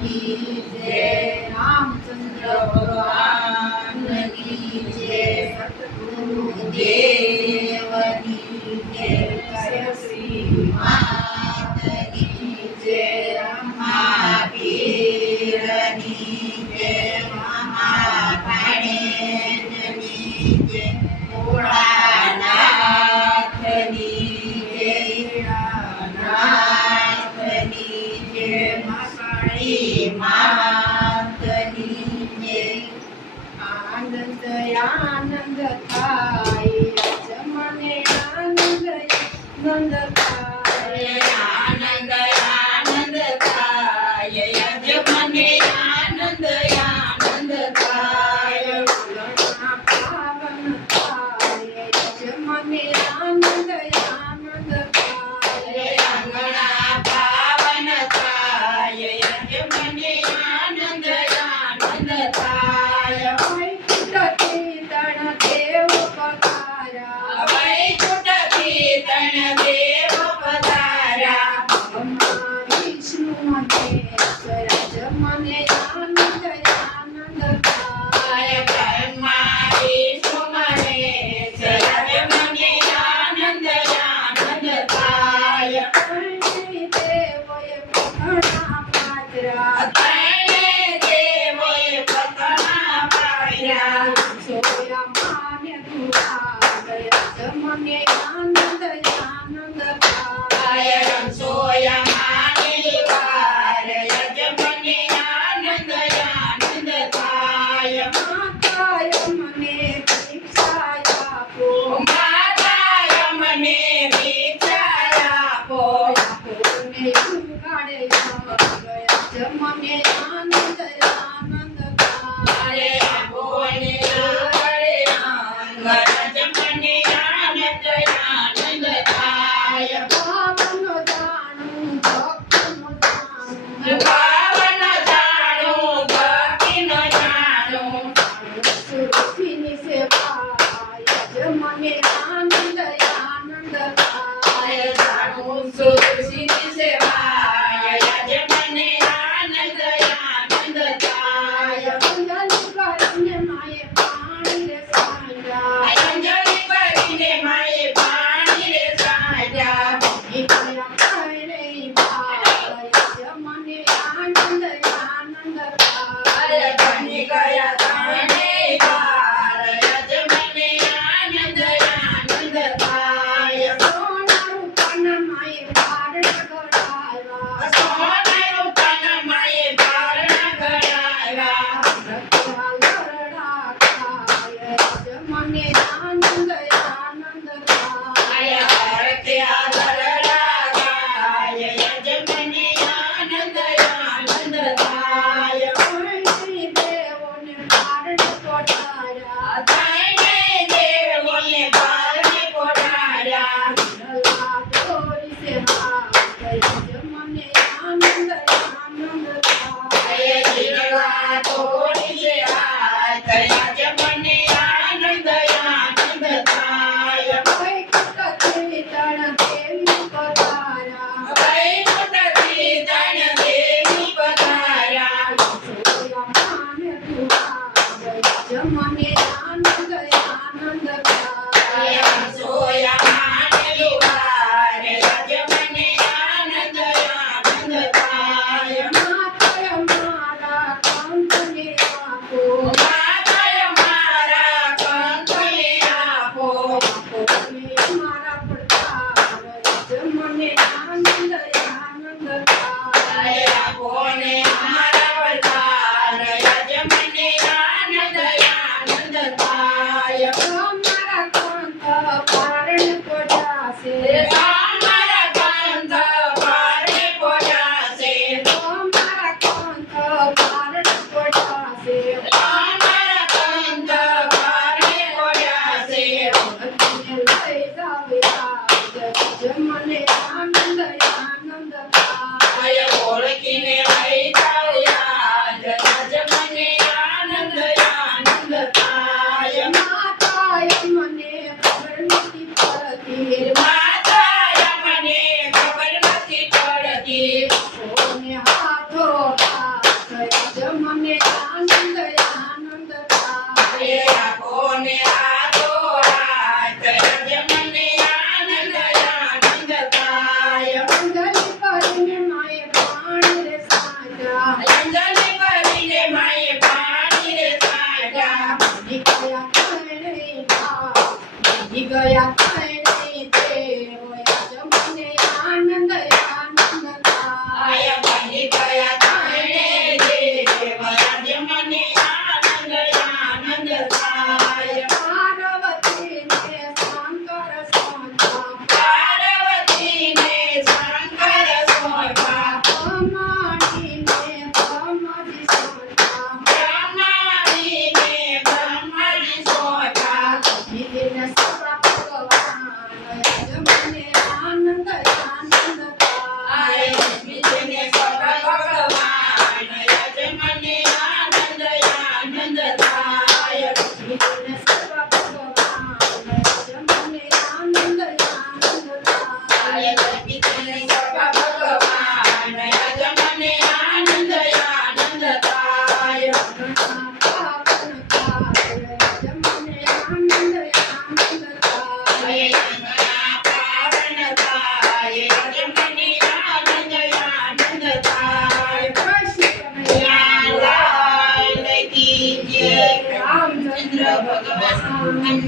की जय, रामचंद्र भगवान की जय, सतगुरु देव की जय, जय श्री मात की जय, रमा पीर की जय, मामा भाणेज की जय, भोळानाथ की जय, नाथ की जय, माकाळी मात की जय। आनंद आनंद थाय जमने आनंद आनंद थाय, आनंद आनंद थाय जमने आनंद आनंद थाय, अंगणा पावन थाय जमने आनंद आनंद थाय, अंगणा पावन थाय जमने आनंद आनंद थाय। वैकुंठ कीर्तन देव पधारा, वैकुंठ कीर्तन देव पधारा, ब्रह्मा विष्णु महेश्वर जमने आनंद आनंद थाय, ब्रह्मा विष्णु महेश्वर जमने आनंद आनंद थाय। तैणे देव पतना पात्रा, तैणे देव पतना पात्रा, सोया मान्य दुरागय जमने आनंद आनंद थाय, सोया मान्य दुरागय जमने आनंद आनंद थाय। माताय मने भिक्षाया पो, माताय मने भिक्षाया पो, पुण्य युगाडे जमने आनंद आनंद थाय, पुण्य युगाडे जमने आनंद आनंद थाय। पावन जाणू भक्तिनो जाणू, पावन जाणू भक्तिनो जाणू, सुरसिनी सेवाय जमने आनंद आनंद थाय, जाणू सुरसिनी सेवाय जमने आनंद आनंद थाय। अंजली કરીને માએ પાણી રે સાંજા, અંજલિ કરીને માએ પાણી રે સાંજા, નીકળ્યા પાણે ભાઈ જમને આનંદ આનંદ થાય, બની ગયા તાણે ભાઈ જમને આનંદ આનંદ થાય। સોના રૂપાના માએ બારણા ઘડાવ્યા, સોના રૂપાના માએ બારણા ઘડાવ્યા, રત્યા ગરડા ખાય જમને આનંદ આનંદ થાય, રત્યા ગરડા ખાય જમને આનંદ આનંદ થાય। વૈષ્ણવ દેવોને અંજલિ કરીને માએ પાણી રે સાડ્યા બની ગયા ત્રણેય ભાવ, બની ગયા ત્રણેય દેવ, આજ મને આનંદ આનંદ થાય. આય બની ગયા ત્રણે દેવ આજે મને આનંદ આનંદ થાય પાર્વતીને શંકર સોંપા, પાર્વતીને શંકર સોંપા બ્રહ્માણીને બ્રહ્મજી સોંપા, બ્રહ્માણીને બ્રહ્મજી સોંપા નિધિને સર્વ ભગવાન, આજ મને આનંદ આનંદ થાય. આય લક્ષ્મીજીને સર્વ ભગવાન આજે મને આનંદ આનંદ થાય નિધિને સર્વ ભગવાન, આજ મને આનંદ આનંદ આય થાય. લક્ષ્મીજીને સર્વ ભગવાન આજે મને આનંદ આનંદ થાય પાવન થાય, આજ મને આનંદ આનંદ થાય. આય ગંગા પાવન થાય આજે મને આનંદ આનંદ થાય કૃષ્ણ કનૈયા લાલ કી જય રામચંદ્ર ભગવાન